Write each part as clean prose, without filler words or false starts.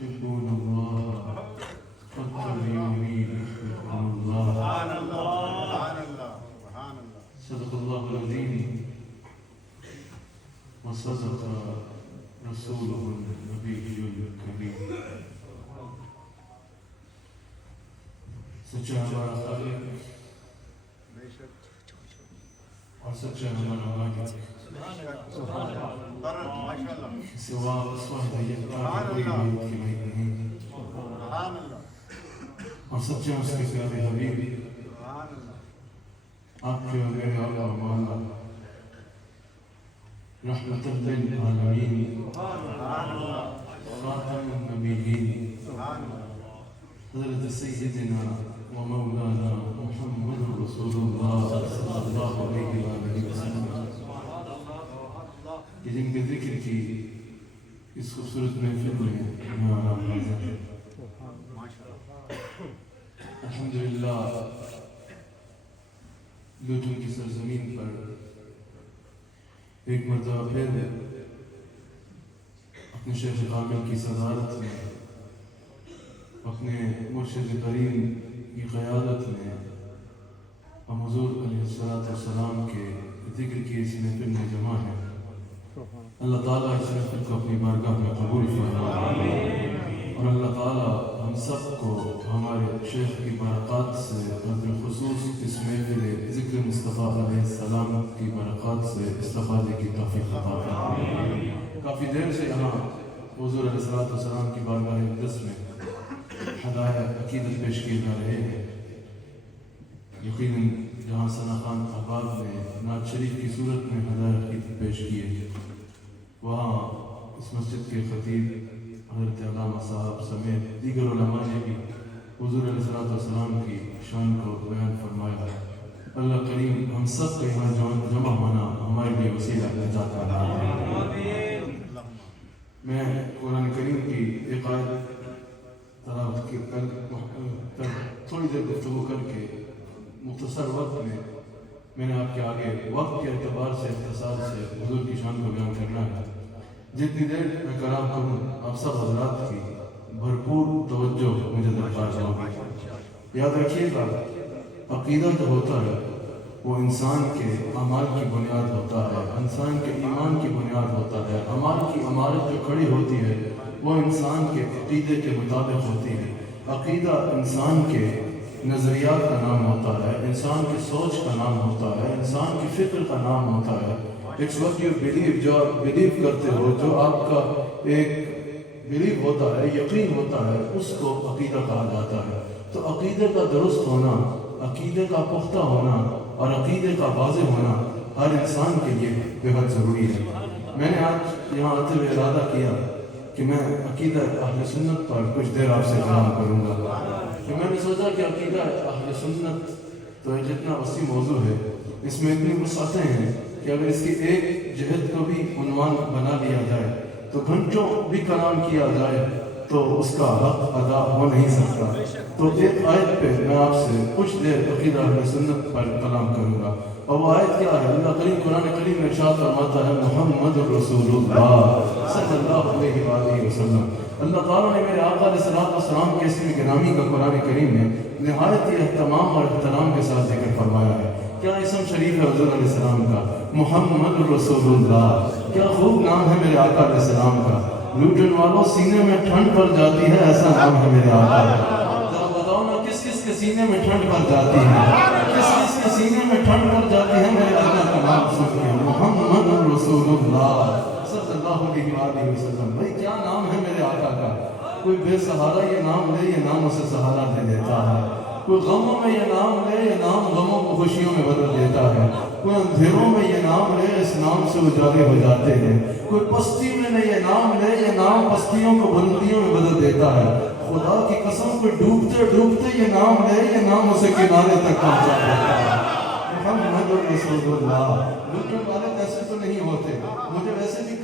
يحبون الله فاتبعوني يحبكم الله. سبحان الله سبحان الله سبحان الله. صدق الله العظيم وصدق رسوله النبي الكريم. سچا ہمارا خالق اور سچا ہمارا مالک سوا اس وحدانیت کا کوئی بھی نہیں، اور سچا اس کے پیارے حبیب آپ کے اور میرے آقا و مولا رحمت للعالمین خاتم النبیین حضرت سیدنا و مولانا محمد رسول اللہ صلی اللہ علیہ وآلہ وسلم کہ جن کے ذکر کی اس خوبصورت محفل میں یہاں آرام حاضر ہے. الحمدللہ لوٹن کی سرزمین پر ایک مرتبہ پھر اپنے شیخ کامل کی صدارت میں، اپنے مرشد کریم کی قیادت میں ہم حضور علیہ السلام کے ذکر کی اس محفل میں جمع ہیں. اللہ تعالیٰ اس محفل کو اپنی بارگاہ میں قبول فرمائے اور اللہ تعالیٰ ہم سب کو ہمارے شیخ کی برکات سے اور بالخصوص اس محفل ذکر مصطفیٰ علیہ السلام کی برکات سے استفادے کی توفیق عطا فرمائے. کافی دیر سے یہاں حضور علیہ السلام کی بارگاہ اقدس میں ہدایہ عقیدت پیش کیے جا رہے ہیں. یقیناً جہاں ثنا خان آباد نے نعت شریف کی صورت میں ہدایہ عقیدت پیش کیے، وہاں اس مسجد کے خطیب حضرت علامہ صاحب سمیت دیگر علماء نے بھی حضور علیہ السلام کی شان کو بیان فرمایا. اللہ کریم ہم سب کا یہاں جمع ہونا ہمارے لیے وسیلہ نجات کا نام ہے. میں قرآن کریم کی ایک آیت تلاوت کر تھوڑی دیر گفتگو کر کے مختصر وقت میں نے آپ کے آگے وقت کے اعتبار سے اختصار سے حضور کی شان کو بیان کرنا ہے. جتنی دیر میں کلام کروں آپ سب حضرات کی بھرپور توجہ مجھے درکار ہوگی. یاد رکھیے گا عقیدہ جو ہوتا ہے وہ انسان کے اعمال کی بنیاد ہوتا ہے، انسان کے ایمان کی بنیاد ہوتا ہے. اعمال کی عمارت جو کھڑی ہوتی ہے وہ انسان کے عقیدے کے مطابق ہوتی ہے. عقیدہ انسان کے نظریات کا نام ہوتا ہے، انسان کی سوچ کا نام ہوتا ہے، انسان کی فکر کا نام ہوتا ہے. اٹس واٹ یو بلیو، جو آپ بلیو کرتے ہو، جو آپ کا ایک بلیو ہوتا ہے، یقین ہوتا ہے، اس کو عقیدہ کہا جاتا ہے. تو عقیدے کا درست ہونا، عقیدے کا پختہ ہونا اور عقیدے کا واضح ہونا ہر انسان کے لیے بہت ضروری ہے. میں نے آج یہاں آتے ہوئے ارادہ کیا کہ میں عقیدہ اہل سنت پر کچھ دیر آپ سے کلام کروں گا. تو میں نے سوچا کہ عقیدہ اہل سنت تو ایک اتنا وسیع موضوع ہے، اس میں اتنی وسعتیں ہیں کہ اگر اس کی ایک جہت کو بھی عنوان بنا لیا جائے تو گھنٹوں بھی کلام کیا جائے تو اس کا حق ادا ہو نہیں سکتا. تو ایک آیت پہ میں آپ سے کچھ دیر عقیدہ اہل سنت پر کلام کروں گا. اور وہ آیت کیا ہے؟ اللہ کریم قرآن کریم میں ارشاد فرماتا ہے محمد رسول اللہ صلی اللہ علیہ وآلہ وسلم. اللہ تعالیٰ نے میرے آقا علیہ السلام کے اسم گرامی کا قرآن کریم میں نہایت ہی اہتمام اور احترام کے ساتھ ذکر فرمایا ہے. کیا اسم شریف ہے حضور علیہ السلام کا؟ محمد رسول اللہ. کیا خوب نام ہے میرے آقا علیہ السلام کا. لوٹن والوں سینے میں ٹھنڈ پڑ جاتی ہے ایسا نام ہے میرے آقا. ذرا بتاؤ نا کس کس کے سینے میں ٹھنڈ پڑ جاتی ہے، کس کس کے سینے میں ٹھنڈ پڑ جاتی ہے میرے آقا کا نام سن کے. محمد رسول اللہ صلی اللہ علیہ وآلہ وسلم. بھائی کیا نام ہے میرے آقا کا. کوئی بے سہارا یہ نام لے، یہ نام اسے سہارا دے دیتا ہے. کوئی غموں میں یہ نام لے، یہ نام غموں کو خوشیوں میں بدل دیتا ہے. کوئی اندھیروں میں یہ نام لے، اس نام سے اجالے ہو جاتے ہیں. کوئی پستی میں یہ نام لے، یہ نام پستیوں کو بلندیوں میں بدل دیتا ہے. خدا کی قسم کوئی ڈوبتے ڈوبتے یہ نام لے، یہ نام اسے کنارے تک پہنچا دیتا ہے. محمد رسول اللہ. لوٹن والے ایسے تو نہیں ہوتے. مجھے ویسے بھی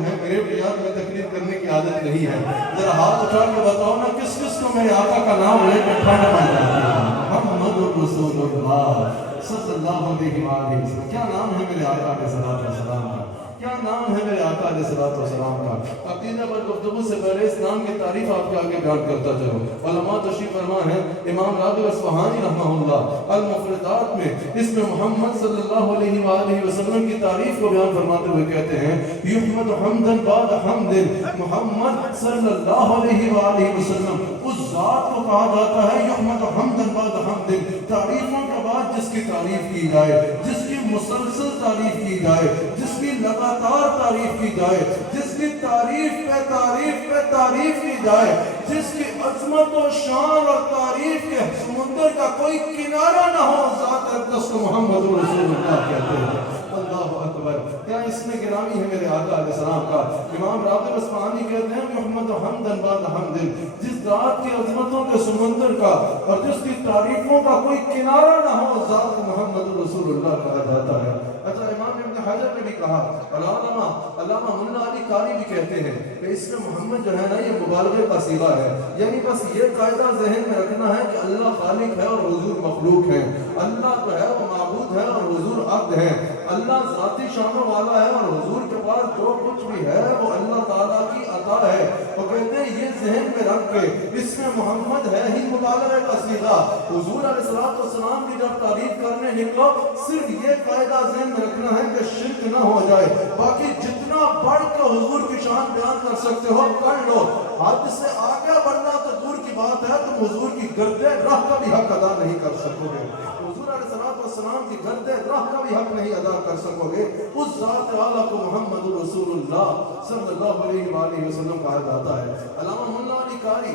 میرے پیار میں تقریر کرنے کی عادت نہیں ہے. ذرا ہاتھ اٹھا کے بتاؤ نا کس کس کو میرے آقا کا نام لے کر ٹھنڈ پڑ جاتی ہے. محمد رسول اللہ صلی اللہ علیہ وسلم. کیا نام ہے میرے آقا علیہ السلام کا. کیا نام ہے میرے آقا علیہ الصلوۃ والسلام کا؟ عقیدہ پر گفتگو سے پہلے اس نام کی تعریف آپ کے آگے بیان کرتا چلوں۔ علماء تشریف فرما ہے، امام راغب اصفہانی رحمہ اللہ المفردات میں اسم محمد صلی اللہ علیہ وآلہ وسلم کی تعریف کو بیان فرماتے ہوئے کہتے ہیں یحمد حمدا بعد حمد، محمد صلی اللہ علیہ وآلہ وسلم اس ذات کو کہا جاتا ہے یحمد حمدا بعد حمد، تعریفوں کے بعد جس کی تعریف کی جائے، جس کی مسلسل تعریف کی جائے، جس کی لگاتار تعریف کی جائے، جس کی تعریف پہ تعریف پہ تعریف کی جائے، جس کی عظمت و شان اور تعریف کے سمندر کا کوئی کنارہ نہ ہو، ذات اقدس کو محمد رسول اللہ کہتے ہیں۔ اللہ اکبر، کیا اس میں گرامی ہے میرے آقا علیہ السلام کا؟ امام راغب اصفہانی کہتے ہیں محمد حمدا بعد حمد، جس ذات کی عظمتوں کے سمندر کا اور جس کی تعریفوں کا کوئی کنارہ نہ ہو، ذات محمد رسول اللہ کہا جاتا ہے۔ اچھا، امام ابن حجر نے بھی کہا، علامہ ملا علی قاری بھی کہتے ہیں کہ اس میں محمد جو ہے نا یہ مبالغے کا صیغہ ہے، یعنی بس یہ قاعدہ ذہن میں رکھنا ہے کہ اللہ خالق ہے اور حضور مخلوق ہے، اللہ تو ہے وہ معبود ہے اور حضور عبد ہے، اللہ ذاتی شانوں والا ہے اور حضور کے پاس جو کچھ بھی ہے وہ اللہ تعالیٰ کی عطا ہے۔ وہ کہتے ہیں یہ ذہن میں رکھ کے اس میں محمد ہے ہی مبالغے کا صیغہ، حضور علیہ السلام کی جب تعریف کرنے نکلو صرف یہ قاعدہ ذہن میں رکھنا ہے کہ شرک نہ ہو جائے، باقی جتنا بڑھ کے حضور کی شان بیان کر سکتے ہو کر لو، حد سے آگے بڑھنا تو دور کی بات ہے، تم حضور کی گردِ راہ کا بھی حق ادا نہیں کر سکو گے، حضور علیہ السلام کی گردِ راہ کا بھی حق نہیں ادا کر سکو گے، اس ذات اعلیٰ کو محمد رسول اللہ صلی اللہ علیہ وآلہ وسلم کہا جاتا ہے۔ علامہ مولانا علی قاری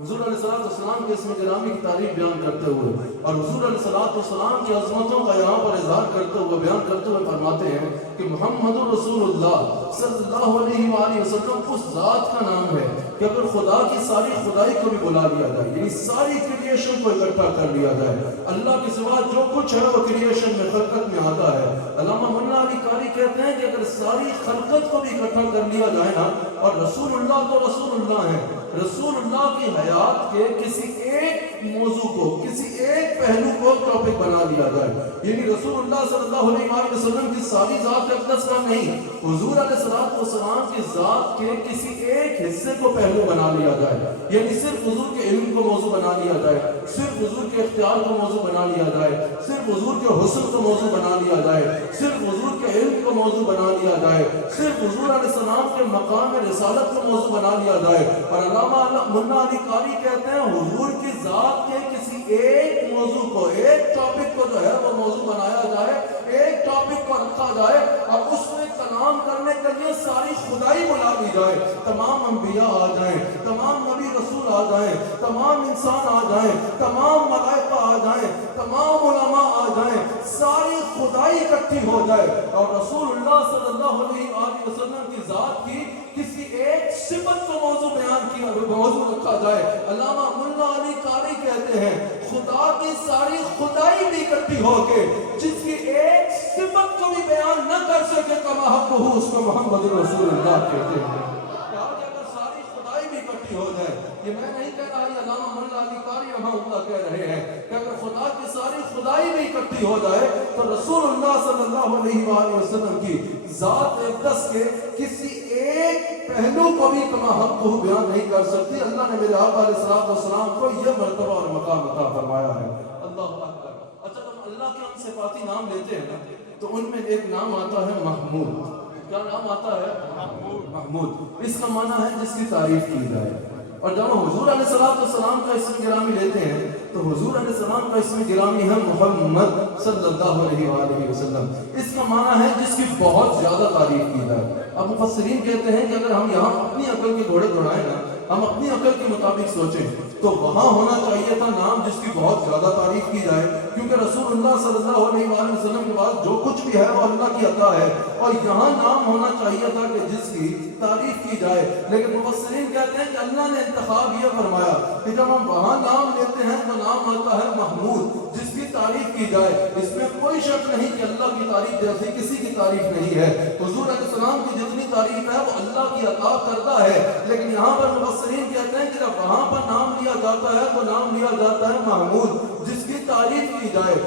حضور علیہ السلام کے اسم گرامی کی تعریف بیان کرتے ہوئے اور حضور علیہ السلام کی عظمتوں کا یہاں پر اظہار کرتے ہوئے بیان کرتے ہوئے فرماتے ہیں کہ محمد رسول اللہ صلی اللہ علیہ وآلہ وسلم اس ذات کا نام ہے کہ اگر خدا کی ساری خدائی کو بھی بلا لیا جائے، یعنی ساری کریشن کو اکٹھا کر لیا جائے، اللہ کے سوا جو کچھ ہے وہ کریشن میں خلقت میں آتا ہے۔ علامہ مولانا علی قاری کہتے ہیں کہ اگر ساری خلقت کو بھی اکٹھا کر لیا جائے نا، اور رسول اللہ تو رسول اللہ ہے، رسول اللہ کی حیات کے کسی ایک موضوع کو، کسی ایک پہلو کو ٹاپک بنا دیا جائے، یعنی رسول اللہ صلی اللہ علیہ وآلہ وسلم کی ساری ذات اقدس کا نہیں، حضور علیہ السلام کی ذات کے کسی ایک حصے کو پہلو بنا لیا جائے، یعنی صرف حضور کے علم کو موضوع بنا لیا جائے، صرف حضور کے اختیار کو موضوع بنا لیا جائے، صرف حضور کے حسن کو موضوع بنا لیا جائے، صرف حضور کے علم کو موضوع بنا لیا جائے، صرف حضور علیہ السلام کے مقام رسالت کو موضوع بنا لیا جائے، اور علامہ مولانا علی قاری کہتے ہیں حضور کی ذات کے کسی ایک موضوع کو، ایک ٹاپک کو جو ہے وہ موضوع بنایا جائے، ایک ٹاپک کو رکھا جائے اور اس میں کلام کرنے کے لیے ساری خدائی بلا لی جائے، تمام انبیاء آ جائیں، تمام نبی رسول آ جائیں، تمام انسان آ جائیں، تمام ملائکہ آ جائیں، تمام علماء آ جائیں، ساری خدائی اکٹھی ہو جائے اور رسول اللہ صلی اللہ علیہ وآلہ وسلم کی ذات کی کسی ایک صفت کو موضوع بیان کیا، موضوع رکھا جائے۔ علامہ مولانا علی قاری کہتے ہیں خدا کی ساری خدائی بھی اکٹھی ہو کے جس کی ایک صفت کو بھی بیان نہ کر سکے کما حق ہو، اس کو محمد رسول اللہ کہتے ہیں۔ اگر ساری خدائی بھی اکٹھی ہو جائے، یہ میں نہیں کہہ رہا، یہ علامہ مولانا علی قاری رحمہ اللہ کہہ رہے ہیں کہ اگر خدا کی ساری خدائی بھی اکٹھی ہو جائے تو رسول اللہ صلی اللہ علیہ وآلہ وسلم کی ذات اقدس کے کسی ایک پہلو کو بھی کما حق کو بیان نہیں کر سکتی۔ اللہ نے میرے آقا علیہ السلام کو یہ مرتبہ اور مقام عطا فرمایا ہے۔ اللہ اکبر۔ اچھا، تم اللہ کے ان صفاتی نام لیتے ہیں نا تو ان میں ایک نام آتا ہے محمود۔ کیا نام آتا ہے؟ محمود۔ اس کا معنی ہے جس کی تعریف کی جائے، اور جب ہم حضور علیہ السلام کا اسم گرامی لیتے ہیں تو حضور علیہ السلام کا اسم گرامی ہے محمد صلی اللہ علیہ وآلہ وسلم۔ اس کا معنی ہے جس کی بہت زیادہ تعریف کی جائے۔ اب مفسرین کہتے ہیں کہ اگر ہم یہاں اپنی عقل کے گھوڑے دوڑائیں نا، ہم اپنی عقل کے مطابق سوچیں تو وہاں ہونا چاہیے تھا نام جس کی بہت زیادہ تعریف کی جائے، کیونکہ رسول اللہ صلی اللہ علیہ وآلہ وسلم کے بعد جو کچھ بھی ہے وہ اللہ کی عطا ہے، اور یہاں نام ہونا چاہیے تھا کہ جس کی تعریف کی جائے۔ لیکن مفسرین کہتے ہیں کہ اللہ نے انتخاب یہ فرمایا کہ جب ہم وہاں نام لیتے ہیں تو نام آتا ہے محمود، جس کی تعریف کی جائے۔ اس میں کوئی شک نہیں کہ اللہ کی تعریف جیسی کسی کی تعریف نہیں ہے، حضور علیہ السلام کی جتنی تعریف ہے وہ اللہ کی عطا کرتا ہے، لیکن یہاں پر مفسرین کہتے ہیں کہ جب وہاں پر نام لیا جاتا ہے تو نام لیا جاتا ہے محمود، جس کی تعریف کی جائے۔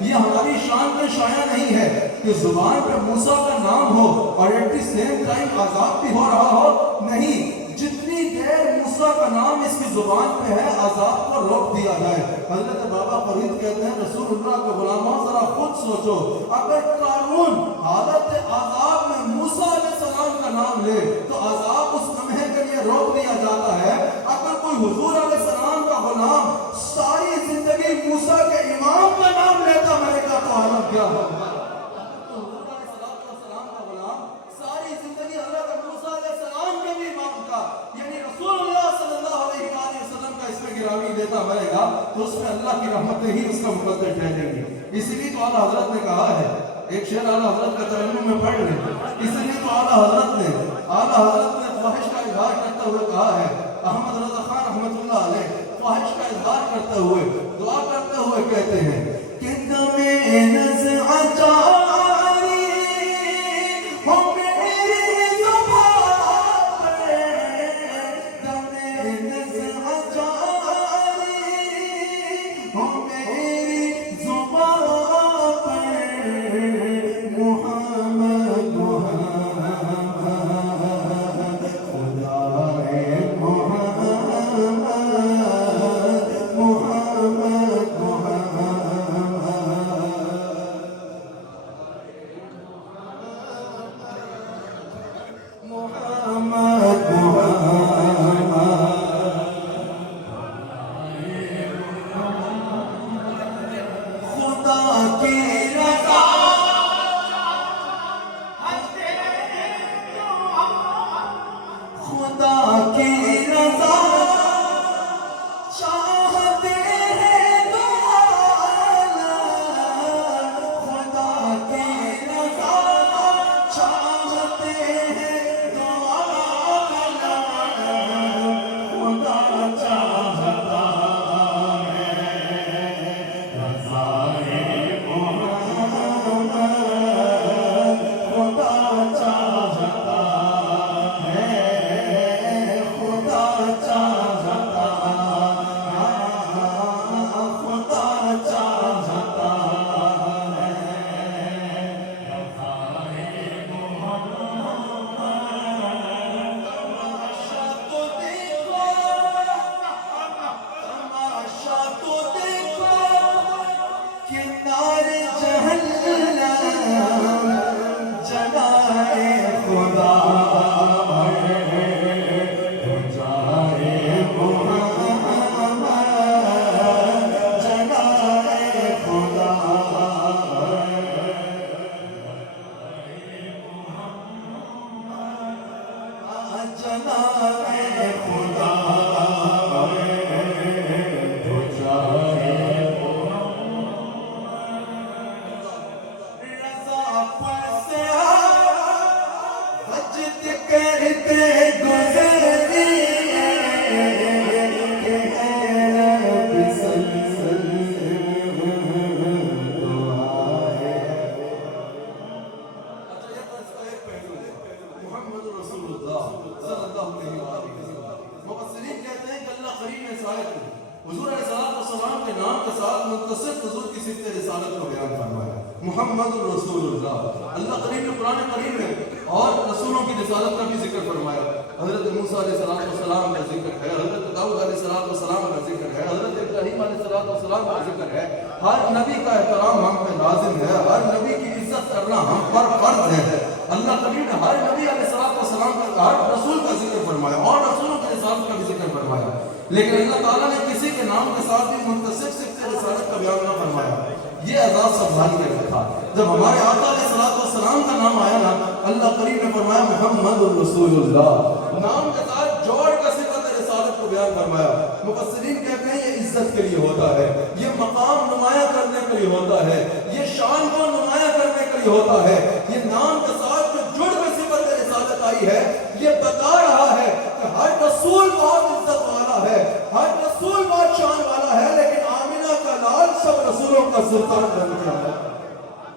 یہ ہماری شان میں شایع نہیں ہے کہ زبان پہ موسیٰ کا نام ہو اور ایٹ دی سیم ٹائم عذاب بھی ہو رہا ہو. نہیں، جتنی دیر موسیٰ کا نام اس کی زبان پہ ہے عذاب کو روک دیا جائے. حضرت بابا فرید کہتے ہیں رسول اللہ کے غلاموں ذرا خود سوچو، اگر قارون حالت عذاب میں موسیٰ علیہ السلام کا نام لے تو عذاب اس لمحے کے لیے روک دیا جاتا ہے. اگر کوئی حضور علیہ السلام کا غلام ساری زندگی موسیٰ کے امام کا نام لیتا مرے گا تو عالم کیا ہوگا؟ دیتا مرے گا تو اس میں اللہ کی رحمتیں ہی اس کا مقدر ٹھہریں گی. اسی لیے تو اعلیٰ حضرت نے کہا ہے، ایک شعر اعلیٰ حضرت کا ترنم میں پڑھ لیں. اسی لیے تو اعلیٰ حضرت نے خواہش کا اظہار کرتے ہوئے کہا ہے، احمد رضا خان رحمۃ اللہ علیہ خواہش کا اظہار کرتے ہوئے دعا کرتے ہوئے کہتے ہیں کہ دم نزع جاری ہو میری زبان پہ، دم نزع جاری ہو میری زبان پہ، محمد حضور علیہ السلام کے نام کے ساتھ متصف حضور کی صفت رسالت کو بیان فرمایا، محمد رسول اللہ. اللہ کریم نے قرآن کریم میں اور رسولوں کی رسالت کا بھی ذکر فرمایا. حضرت موسیٰ علیہ السلام کا ذکر ہے، حضرت داؤد علیہ السلام کا ذکر ہے، حضرت ابراہیم علیہ السلام کا ذکر ہے. ہر نبی کا احترام ہم پہ لازم ہے، ہر نبی کی عزت کرنا ہم پر فرض ہے. اللہ کریم نے ہر نبی علیہ السلام کا، ہر رسول کا ذکر فرمایا اور رسولوں کی رسالت کا بھی ذکر فرمایا. لیکن اللہ تعالیٰ نے کسی کے نام کے ساتھ بھی منتصف صفت رسالت کا بیان نہ فرمایا. یہ اعزاز سنبھال کے رکھا. جب ہمارے آقا علیہ السلام کا نام آیا نا، اللہ کریم نے فرمایا محمد رسول اللہ، نام کے ساتھ جوڑ کا صفت رسالت کو بیان فرمایا. مفسرین کہتے ہیں یہ عزت کے لیے ہوتا ہے، یہ مقام نمایاں کرنے کے لیے ہوتا ہے، یہ شان کو نمایاں کرنے کے لیے ہوتا ہے. یہ نام کے ساتھ جو جڑ کے صفت رسالت آئی ہے، یہ بتا رہا ہے کہ ہر رسول بہت عزت والا ہے، ہر رسول بہت شان والا ہے، لیکن آمینہ کا لال سب رسولوں کا سلطان بن گیا ہے.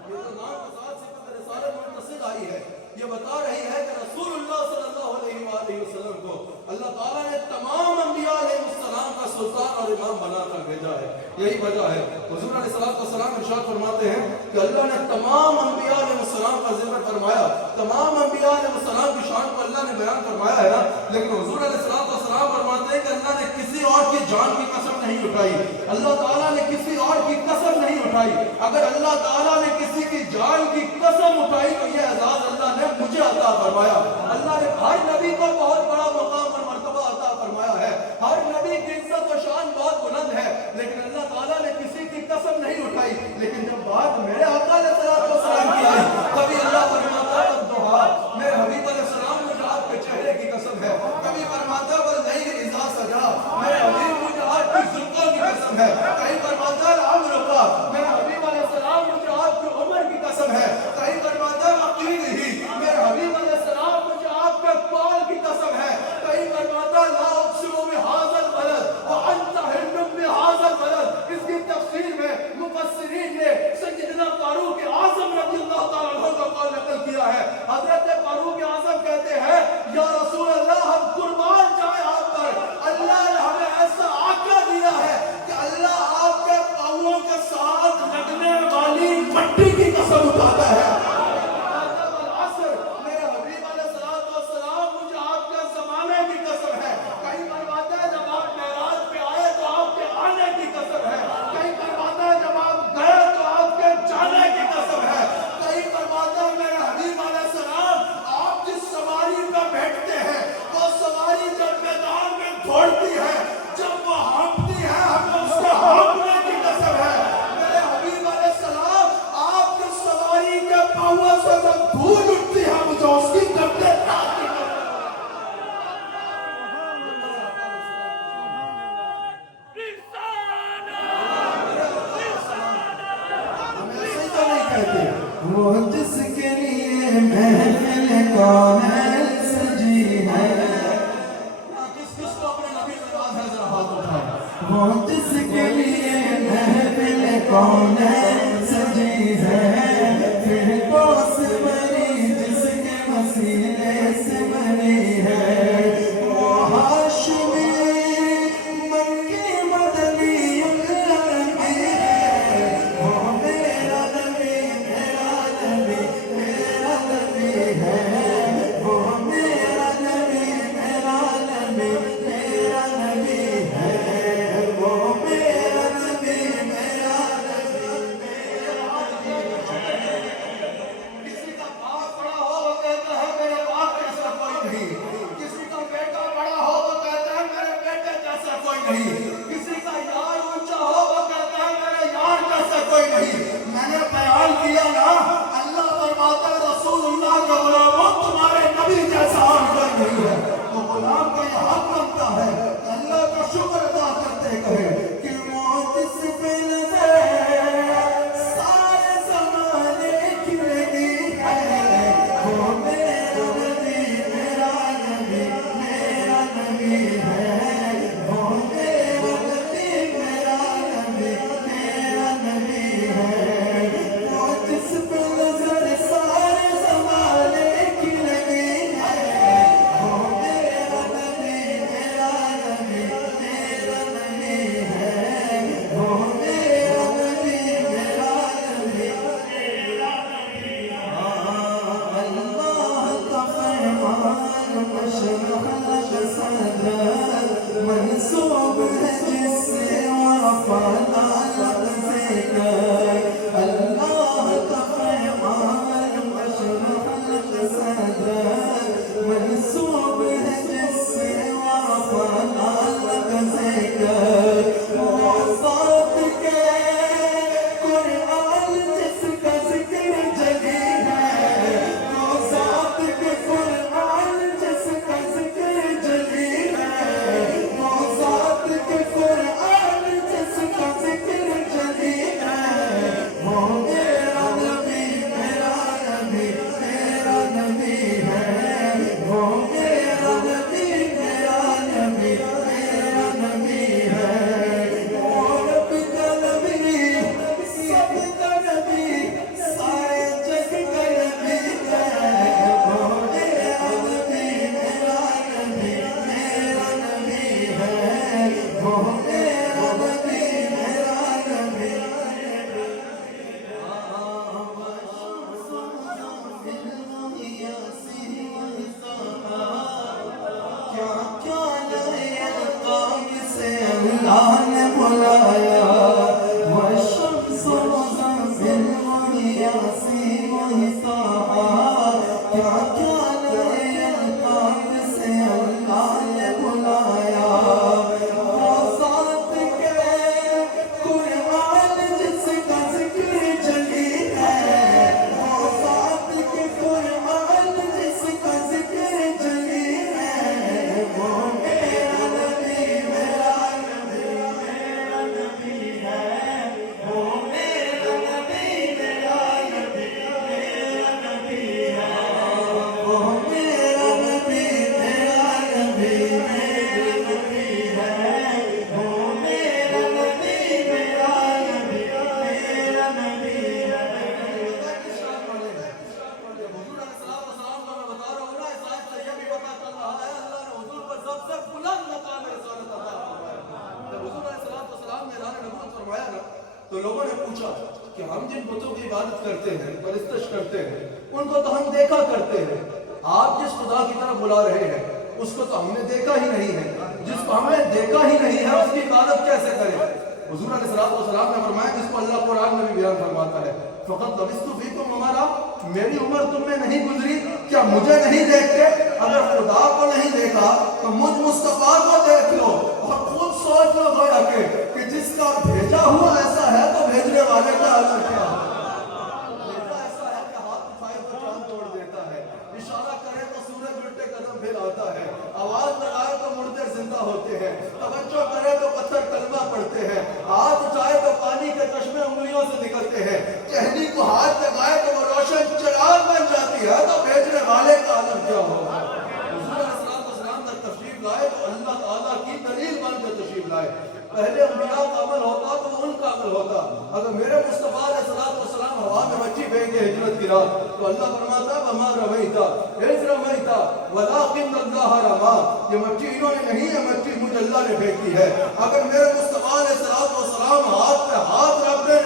یہ جو نام کے ساتھ صفت رسالت متصل آئی ہے، یہ بتا رہی ہے کہ رسول اللہ صلی اللہ علیہ وآلہ وسلم کو اللہ تعالیٰ نے تمام انبیاء علیہ السلام کا سلطان اور اور امام بنا کر بھیجا ہے. یہی وجہ ہے حضور علیہ السلام ارشاد فرماتے ہیں کہ اللہ نے تمام انبیاء علیہ السلام کا ذکر فرمایا, تمام انبیاء علیہ السلام کی شان کو اللہ نے بیان فرمایا ہے نا, لیکن حضور علیہ السلام فرماتے ہیں کہ اللہ نے کسی اور کی جان کی قسم نہیں اٹھائی, اللہ تعالیٰ نے کسی اور کی قسم نہیں اٹھائی. اگر اللہ تعالیٰ نے کسی کی جان کی قسم اٹھائی تو یہ اعزاز اللہ نے مجھے عطا فرمایا. اللہ نے ہر نبی کو بہت بڑا مقام اور مرتبہ عطا فرمایا ہے, ہر نبی کی عزت و شان بہت بلند ہے, لیکن اللہ تعالیٰ نے کسی کی قسم نہیں اٹھائی. لیکن جب بات میرے آقا علیہ السلام کی آئی کبھی اللہ فرماتا ہے دعا میرے حبیب علیہ السلام مجھے آپ کے چہرے کی قسم ہے, کبھی فرماتا ہے واللیل اذا سجا میرے حبیب مجھے آپ کی زلفوں کی قسم ہے, کہیں فرماتا ہے عمرکا میرے حبیب علیہ السلام مجھے آپ کی عمر کی قسم ہے, کہیں فرماتا ہے عقیل ہی میرے حبیب علیہ السلام مجھے آپ کے بال کی قسم ہے, کہیں فرماتا ہے لا اقسم بہذا البلد وانت حل بہذا البلد. اس کی تفسیر میں مفسرین نے سیدنا فاروق اعظم رضی اللہ تعالیٰ عنہ کا قول نقل کیا ہے. حضرت فاروق اعظم کہتے ہیں یا رسول اللہ ہم قربان جائیں آپ پر, اللہ نے ہمیں ایسا آقا دیا ہے کہ اللہ آپ کے پاؤں کے ساتھ لگنے والی مٹی کی قسم اٹھاتا ہے. میرے حبیب علیہ السلام مجھے آپ کے زمانے کی قسم ہے, کہیں فرماتا ہے جب آپ معراج پہ آئے تو آپ کے آنے کی قسم ہے, کہیں فرماتا ہے جب آپ گئے تو آپ کے جانے کی قسم ہے, کہیں فرماتا ہے میرے حبیب علیہ السلام آپ جس سواری پہ بیٹھتے ہیں وہ سواری جب میدان میں دوڑتی ہے, جب وہ ہانپتی ہے ہمیں اس کے ہانپنے کی قسم ہے. میرے حبیب علیہ السلام آپ کی سواری کے پاؤں سے جب دھول اٹھتی ہے مجھے اس کی گردے تاک کی قسم ہے. وہ جس کے لیے محفل کونین سجی ہے, کس کو اپنے نبی سے یاد ہے ذرا ہاتھ اٹھائیں. وہ جس کے لیے محفل کونین سجی ہے, پھر کوس بنی جس کے وسیلے سے بنی ہے, وہ ہاشمی مکی مدنی النبی ہے, وہ میرا نبی میرا نبی میرا نبی ہے, وہ میرا نبی میرا نبی میرا نبی ہے, وہ میرا نبی میرا نبی میرا نبی ہے. کسی کا باپ بڑا ہو وہ کہتا ہے میرے باپ جیسا کوئی نہیں, کسی کا بیٹا بڑا ہو وہ کہتا ہے میرے بیٹے جیسا کوئی نہیں, کسی کا یار اونچا ہو وہ کہتا ہے میرے یار جیسا کوئی نہیں. میں نے بیان کیا نا اللہ فرماتا ہے رسول اللہ کے غلاموں تمہارے نبی جیسا اور کوئی نہیں ہے. تو غلام کا یہ حق بنتا ہے اللہ کا شکر ادا کرتے کہے کہ وہ جس پہ نظر سارے زمانے کی لگی ہے, وہ میرا نبی میرا نبی میرا نبی ہے, وہ میرا فرمایا نا تو لوگوں نے پوچھا کہ ہم جن بتوں کی عبادت کرتے ہیں پرستش کرتے ہیں ان کو تو ہم دیکھا کرتے ہیں، آپ جس خدا کی طرف بلا رہے ہیں اس کو تو ہم نے دیکھا ہی نہیں ہے، جس کو ہم نے دیکھا ہی نہیں ہے اس کی عبادت کیسے کریں؟ حضور علیہ السلام نے فرمایا جس کو اللہ قرآن میں بھی بیان فرماتا ہے فقط لبثت فیکم عمرا، میری عمر تم میں نہیں گزری، کیا مجھے نہیں دیکھتے؟ اگر خدا کو نہیں دیکھا تو مجھ مصطفیٰ کو دیکھ لو اور خود سوچ لو گویا کہ جس کا بھیجا ہوا ایسا ہے تو بھیجنے والے کا حال کیا ہے؟ بھیجا ایسا ہے کہ ہاتھ اٹھائے تو چاند توڑ دیتا ہے، اشارہ کرے تو سورج الٹے قدم پھر آتا ہے، آواز لگائے تو مردے زندہ ہوتے ہیں، توجہ کرے تو پتھر کلمہ پڑھتے ہیں، ہاتھ اٹھائے تو پانی کے چشمے انگلیوں سے نکلتے ہیں، ٹہنی کو ہاتھ لگائے تو وہ روشن چراغ بن جاتی ہے، تو بھیجنے والے کا عالم کیا ہوگا؟ حضور علیہ السلام جب تشریف لائے تو اللہ تعالیٰ کی دلیل بن کے تشریف لائے۔ پہلے انبیاء کا عمل ہوتا تو ان کا عمل ہوتا، اگر میرے مصطفیٰ علیہ السلام ہوا میں مچھی پھینک کے ہجرت کی رات تو اللہ فرماتا ہے وما رمیتا اذ رمیتا ولکن اللہ رما، یہ مچھی انہوں نے نہیں ہے، مچھی مجھ اللہ نے پھینکی ہے۔ اگر میرے مصطفیٰ علیہ السلام ہاتھ پہ ہاتھ رکھ دیں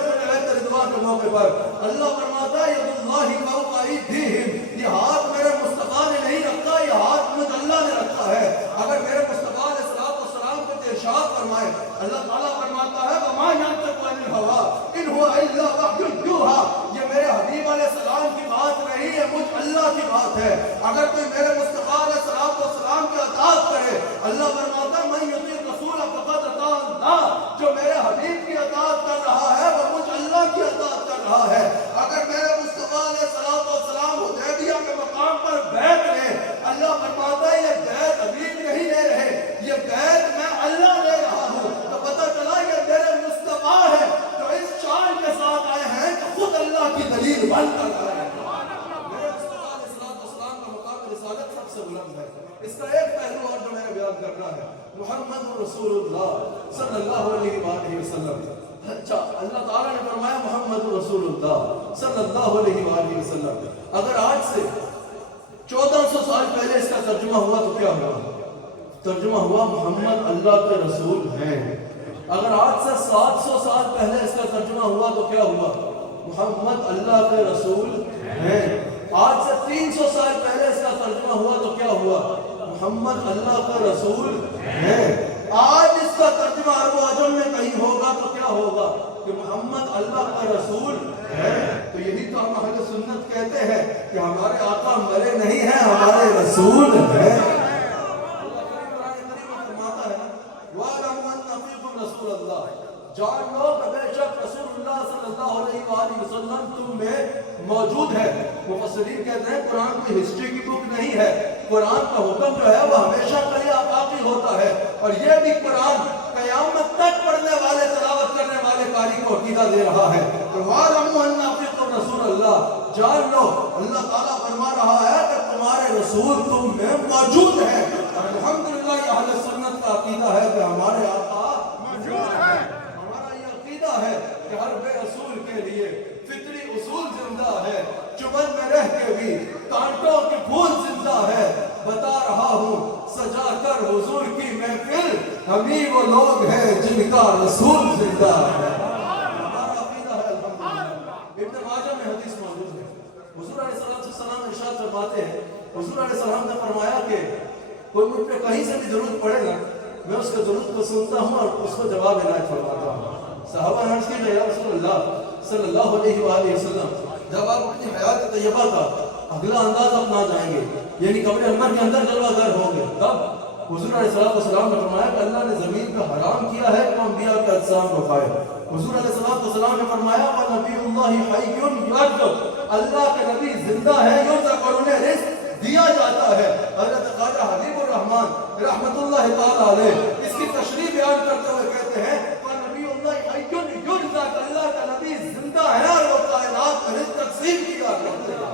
رضوان کے موقع پر اللہ فرماتا ہے ید اللہ فوق ایدیہم، یہ ہاتھ میرے مصطفیٰ نے نہیں رکھا، یہ ہاتھ مجھ اللہ نے رکھا ہے۔ اگر میرے مصطفیٰ علیہ السلام کو ارشاد فرمائے اللہ تعالیٰ فرماتا ہے وما ینطق عن الہوی ان هو الا وحی یوحی، یہ میرے حبیب علیہ السلام کی بات نہیں ہے، مجھ اللہ کی بات ہے۔ اگر کوئی میرے مصطفیٰ علیہ السلام کی اطاعت کرے اللہ فرماتا ہے من یطیع الرسول فقد اطاع اللہ، جو میرے حبیب کی اطاعت کر رہا ہے وہ مجھ اللہ کی اطاعت کر رہا ہے۔ اگر میرے مصطفیٰ علیہ السلام حدیبیہ کے مقام پر بیعت لے اللہ فرماتا ہے یہ بیعت حبیب نہیں لے رہے، یہ بیعت میں اللہ لے رہا ہوں، تو پتہ چلا یہ میرے مصطفیٰ ہے جو اس شان کے ساتھ آئے ہیں کہ خود اللہ کی دلیل بن کر آئے ہیں۔ میرے مصطفیٰ علیہ السلام کا مقام رسالت سب سے بلند ہے۔ اس کا ایک پہلو اور جو میں نے بیان کرنا ہے محمد رسول اللہ صلی اللہ علیہ وآلہ وسلم۔ اچھا اللہ تعالیٰ نے فرمایا محمد رسول اللہ صلی اللہ علیہ وآلہ وسلم، اگر آج سے 1400 سال پہلے اس کا ترجمہ ہوا تو کیا ہوا؟ ترجمہ ہوا محمد اللہ کے رسول ہیں۔ اگر آج سے 700 سال پہلے اس کا ترجمہ ہوا تو کیا ہوا؟ محمد اللہ کے رسول ہیں۔ آج سے 300 سال پہلے اس کا ترجمہ ہوا تو کیا ہوا؟ محمد اللہ کا رسول ہیں۔ آج اس کا ترجمہ عرب و عجم میں کہیں ہوگا تو کیا ہوگا؟ کہ محمد اللہ کا رسول ہے۔ تو یہی تو ہم اہل سنت کہتے ہیں کہ ہمارے آقا مرے نہیں ہیں، ہمارے رسول ہیں۔ رسول اللہ جان لو کہ بے شک رسول اللہ صلی اللہ علیہ وآلہ وسلم تم میں موجود ہے۔ مفسرین کہتے ہیں قرآن کی ہسٹری کی بک نہیں ہے، قرآن کا حکم جو ہے وہ ہمیشہ کے لیے باقی ہوتا ہے، اور یہ بھی قرآن قیامت تک پڑھنے والے تلاوت کرنے والے قاری کو عقیدہ دے رہا ہے۔ وَاعْلَمُوا أَنَّ فِيكُمْ رَسُولَ اللَّهِ، جان لو اللہ تعالیٰ فرما رہا ہے کہ تمہارے رسول تم میں موجود ہے۔ اور الحمدللہ یہ اہل سنت کا عقیدہ ہے کہ ہمارے آقا ہمارا یہ عقیدہ ہے کہ ہر بے رسول کے لیے فطری اصول زندہ ہے، چمن میں رہ کے بھی کانٹوں کے پھول زندہ ہے۔ بتا رہا ہوں سجا کر حضور کی محفل، ہم ہی وہ لوگ ہیں جن کا رسول زندہ ہے۔ ہمارا عقیدہ ہے الحمدللہ۔ ابن ماجہ میں حدیث موجود ہے، حضور علیہ السلام ارشاد فرماتے ہیں، حضور علیہ السلام نے فرمایا کہ کوئی مجھ پہ کہیں سے بھی درود پڑھے گا میں اس کے درود کو سنتا ہوں اور اس کو جواب عنایت فرماتا ہوں۔ صحابہ عرض کیا یا رسول اللہ صلی اللہ علیہ وآلہ وسلم، جب آپ اپنی حیات طیبہ کا اگلا انداز اپنا جائیں گے یعنی قبر انور کے اندر جلوہ گر ہوں گے، تب حضور علیہ السلام نے فرمایا کہ اللہ نے زمین پہ حرام کیا ہے کہ انبیاء کے اجسام کو کھائے۔ حضور علیہ السلام نے فرمایا وَنَبِيُّ اللَّهِ حَيٌّ يَرْزُقُ، اللہ کے نبی زندہ ہے، یرزق اور انہیں رزق دیا جاتا ہے۔ حضرت خواجہ حبیب الرحمن رحمت اللہ تعالیٰ علیہ اس کی تشریح بیان کرتے ہوئے کہتے ہیں وَنَبِيُّ اللَّهِ حَيٌّ يُرْزَقُ، اللہ کا نبی زندہ ہے اور وہ کائنات کا رزق تقسیم کیا کرتے ہیں۔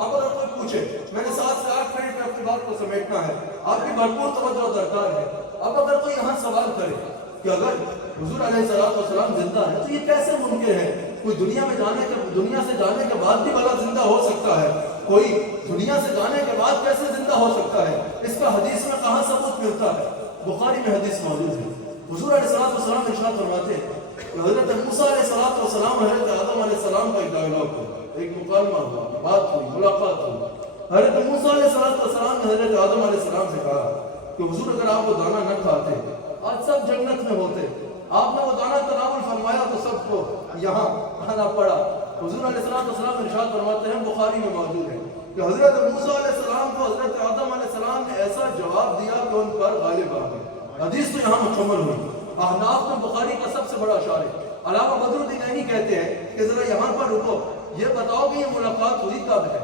اب اگر کوئی پوچھے، میں نے 7 سے 8 منٹ میں اپنی بات کو سمیٹنا ہے، آپ کی بھرپور توجہ درکار ہے۔ اب اگر کوئی یہاں سوال کرے کہ اگر حضور علیہ السلام زندہ ہے تو یہ کیسے ممکن ہے؟ کوئی دنیا سے جانے کے بعد بھی بھلا زندہ ہو سکتا ہے؟ کوئی دنیا سے جانے کے بعد کیسے زندہ ہو سکتا ہے؟ اس کا حدیث میں کہاں ثبوت ملتا ہے؟ بخاری میں حدیث موجود ہے، حضور علیہ السلام ارشاد فرماتے ہیں کہ حضرت موسیٰ علیہ السلام حضرت آدم علیہ السلام کا ایک ڈائلاگ ہوا، ایک مکالمہ ہوا، بات ہوئی، ملاقات ہوئی. حضرت موسیٰ علیہ السلام نے حضرت آدم علیہ السلام سے کہا کہ حضور اگر آپ وہ دانہ نہ کھاتے آج سب جنت میں ہوتے، آپ نے وہ دانہ تناول فرمایا تو سب کو یہاں آنا پڑا. حضور علیہ السلام ارشاد فرماتے ہیں، بخاری میں موجود ہے کہ حضرت موسیٰ علیہ السلام کو حضرت آدم علیہ السلام نے ایسا جواب دیا کہ ان پر غالب آ گئے. حدیث تو یہاں مکمل ہوئی. احناف میں بخاری کا سب سے بڑا شارح علامہ بدر الدین عینی کہتے ہیں کہ ذرا یہاں پر رکو، یہ بتاؤ کہ یہ ملاقات ہوئی کب ہے،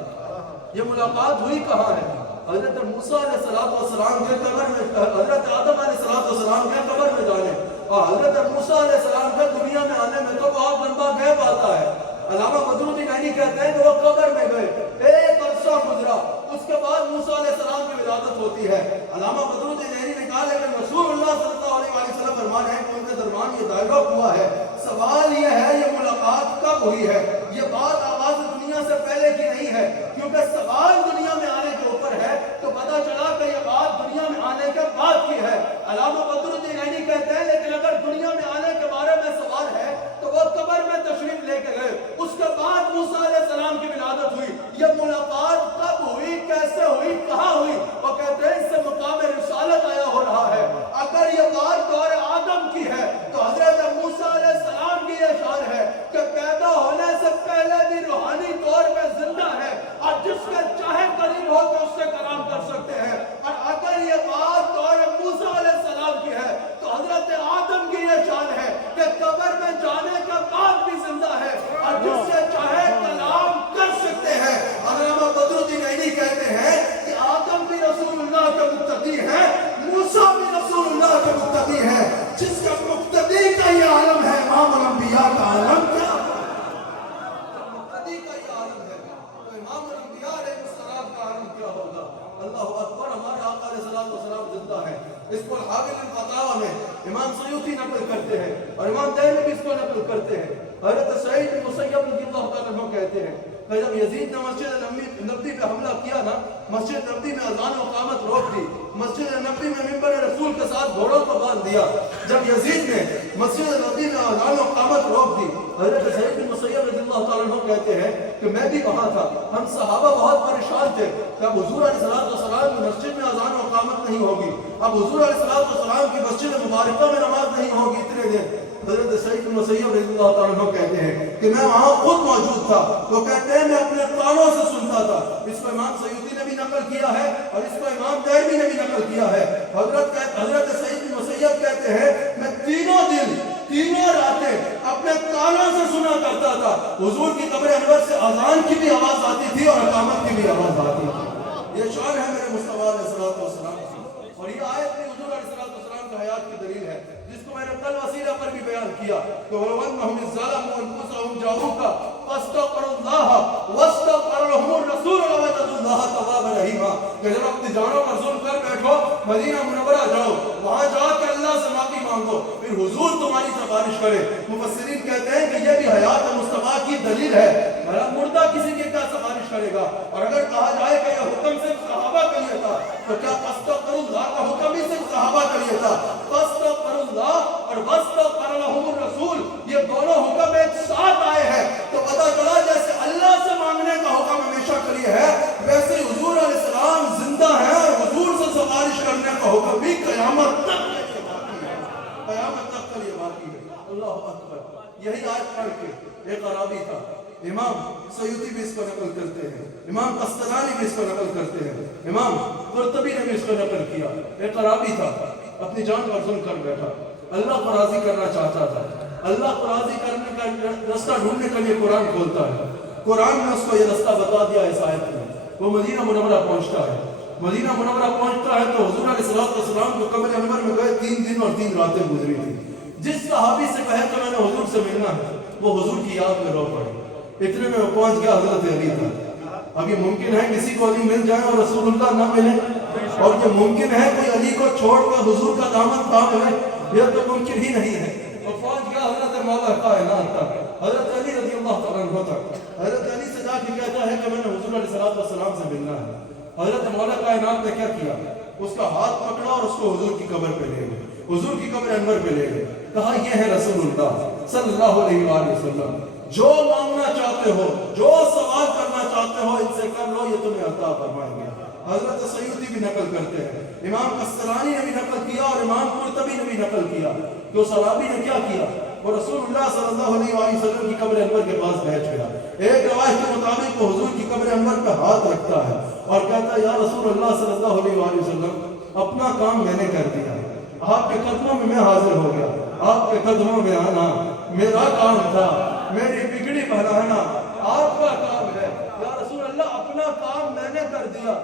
یہ ملاقات ہوئی کہاں ہے. حضرت موسیٰ علیہ السلام کے قبر میں، حضرت آدم علیہ السلام کے قبر میں جانے اور حضرت موسیٰ علیہ السلام کے دنیا میں آنے میں تو بہت لمبا گیپ آتا ہے. علامہ بدر الدین عینی کہتے ہیں کہ وہ قبر میں گئے، ایک عرصہ گزرا، اس کے بعد موسیٰ علیہ السلام کی ولادت ہوتی ہے. علامہ بدر الدین عینی نے کہا لیکن رسول اللہ صلی اللہ علیہ وسلم فرمان ہے کہ ان کے درمیان یہ ڈائلاگ ہوا ہے. سوال یہ ہے یہ ملاقات کب ہوئی ہے، یہ بات آغاز دنیا سے پہلے کی نہیں ہے، کیونکہ سوال دنیا میں آنے کے اوپر ہے تو پتہ چلا کہ یہ بات دنیا میں آنے کے بعد کی ہے. علامہ بدر الدین عینی کہتے ہیں لیکن اگر دنیا میں آنے کے بارے میں سوال ہے تو وہ قبر میں تشریف لے کے گئے، اس کے بعد موسیٰ علیہ السلام کی ولادت ہوئی. یہ ملاقات کب ہوئی، کیسے ہوئی، کہاں ہوئی؟ وہ کہتے ہیں اس سے مقام رسالت آیا ہو رہا ہے. اگر یہ بات دور آدم کی ہے تو حضرت موسیٰ علیہ السلام کی یہ شان ہے کہ پیدا ہونے سے پہلے بھی روحانی طور پہ زندہ ہے اور جس کے چاہے قریب ہو تو اس سے کلام کر سکتے ہیں. اور اگر یہ بات دور موسیٰ علیہ السلام کی ہے تو حضرت آدم کی یہ شان ہے کہ قبر میں جانے کے بعد بھی زندہ ہے اور جس سے چاہے کلام کر سکتے ہیں. علامہ بدر الدین عینی کہتے ہیں کہ آدم بھی رسول اللہ کے مقتدی ہے، موسیٰ بھی رسول اللہ کے مقتدی ہے. جس کا مقتدی کا یہ عالم ہے، امام الانبیاء کا عالم کیا مقتدی کا یہ عالم ہے تو امام الانبیاء علیہ السلام کا عالم کیا ہوگا. اللہ اکبر. ہمارے آقا علیہ السلام زندہ ہے. اس کو حاوی الفتاوی میں امام سیوطی نقل کرتے ہیں اور امام دہلوی بھی اس کو نقل کرتے ہیں. حضرت سعید بن مسیب رضی اللہ تعالیٰ عنہ کہتے ہیں کہ جب یزید نے مسجد نبوی پہ حملہ کیا نا، مسجد نبوی میں اذان و اقامت روک دی، مسجد نبوی میں منبر رسول کے ساتھ گھوڑوں کو باندھ دیا. جب یزید نے مسجد نبوی میں اذان و اقامت روک دی، حضرت سعید بن مسیب رضی اللہ تعالیٰ عنہ کہتے ہیں کہ میں بھی وہاں تھا، ہم صحابہ بہت پریشان تھے کہ اب حضور علیہ السلام کی مسجد میں اذان و اقامت نہیں ہوگی، اب حضور علیہ السلام کی مسجد مبارکہ میں نماز نہیں ہوگی اتنے دن. حضرت سعید بن مسیب رضی اللہ تعالیٰ عنہ کہتے ہیں کہ میں وہاں خود موجود تھا. وہ کہتے ہیں میں اپنے کانوں سے سنتا تھا. اس کو امام سیوطی نے بھی نقل کیا ہے اور اس کو امام دہلوی نے بھی نقل کیا ہے. حضرت سعید بن مسیب کہتے ہیں میں تینوں دن تینوں راتیں اپنے کانوں سے سنا کرتا تھا. حضور کی قبر انور سے اذان کی بھی آواز آتی تھی اور اقامت کی بھی آواز آتی تھی. یہ شان ہے میرے مصطفیٰ علیہ السلام کی. اور یہ آیت بھی حضور علیہ السلام کی حیات کی دلیل ہے، جس کو میں نے کل وسیلہ پر بھی بیان کیا کہ وَلَوَنَّهُمْ ظَلَمُوا أَنفُسَهُمْ جَاءُوكَ فَاسْتَغْفَرُوا اللَّهَ وَاسْتَغْفَرَ لَهُمُ الرَّسُولُ لَوَجَدُوا اللَّهَ تَوَّابًا رَحِيمًا. کہ جب اپنی جانوں پر ظلم کر بیٹھو مدینہ منورہ جاؤ، وہاں جا کے اللہ سے معافی مانگو، پھر حضور تمہاری سفارش کرے. مفسرین کہتے ہیں کہ یہ بھی حیات مصطفیٰ کی دلیل ہے. مردہ کسی کی کیا سفارش کرے گا؟ اور اگر کہا جائے کہ یہ حکم صرف صحابہ کے لیے تھا تو کیا فاستغفر اللہ کا حکم بھی صرف صحابہ کے لیے تھا؟ فاستغفر اللہ اور واستغفر لهم الرسول، یہ دونوں حکم ایک ساتھ آئے ہیں تو پتہ چلا جیسے اللہ سے مانگنے کا حکم ہمیشہ کے لیے ہے، ویسے ہی حضور علیہ السلام زندہ ہے اور حضور سے سفارش کرنے کا حکم بھی قیامت تک کے لیے باقی ہے. قیامت تک کے لیے باقی ہے. اللہ اکبر. یہی آیت پڑھ کے ایک عربی تھا، امام سیوطی بھی اس کو نقل کرتے ہیں، امام قسطلانی بھی اس کو نقل کرتے ہیں، امام قرطبی نے بھی اس کو نقل کیا. ایک عربی تھا، اپنی جان پر ظلم کر بیٹھا، اللہ کو راضی کرنا چاہتا تھا. اللہ کو راضی کرنے کا رستہ ڈھونڈنے کے لیے قرآن کھولتا ہے. قرآن نے اس کو یہ رستہ بتا دیا اس آیت میں. وہ مدینہ منورہ پہنچتا ہے. مدینہ منورہ پہنچتا ہے تو حضور علیہ السلام کو قبر انور میں گئے 3 دن اور 3 راتیں گزری تھی. جس صحابی سے کہے کہ میں نے حضور سے ملنا ہے وہ حضور کی یاد میں رو پڑے. اتنے میں وہ پہنچ گیا حضرت علی تھا. اب یہ ممکن ہے کسی کو علی مل جائے اور رسول اللہ نہ ملے، اور یہ ممکن ہے کوئی علی کو چھوڑ کر حضور کا دامن تھام لے؟ یہ تو ممکن ہی نہیں ہے. وہ پہنچ گیا حضرت مولا کائنات تک، حضرت علی رضی اللہ تعالیٰ عنہ تک. حضرت علی سے جا کے کہتا ہے کہ میں نے حضور علیہ السلام سے ملنا ہے. حضرت مولا کائنات نے کیا کیا؟ اس کا ہاتھ پکڑا اور اس کو حضور کی قبر پہ لے گئے. حضور کی قبر انور پہ لے گئے، کہا یہ ہے رسول اللہ صلی اللہ علیہ وآلہ وسلم، جو مانگنا چاہتے ہو، جو سوال کرنا چاہتے ہو ان سے کر لو، یہ تمہیں عطا فرمائیں گے۔ حضرت سیوطی بھی نقل کرتے ہیں، امام قسطلانی نے بھی نقل کیا اور امام قرطبی نے بھی نقل کیا کہ اس صحابی نے کیا کیا، وہ رسول اللہ صلی اللہ علیہ وآلہ وسلم کی قبر انور کے پاس بیٹھ گیا۔ ایک روایت کے مطابق وہ حضور کی قبر انور پہ ہاتھ رکھتا ہے اور کہتا ہے یا رسول اللہ صلی اللہ علیہ وآلہ وسلم، اپنا کام میں نے کر دیا، آپ کے قدموں میں میں حاضر ہو گیا، آپ کے قدموں میں آنا میرا کام تھا، میری بگڑی بنانا آپ کا کام ہے، یا رسول اللہ اپنا کام میں نے کر دیا۔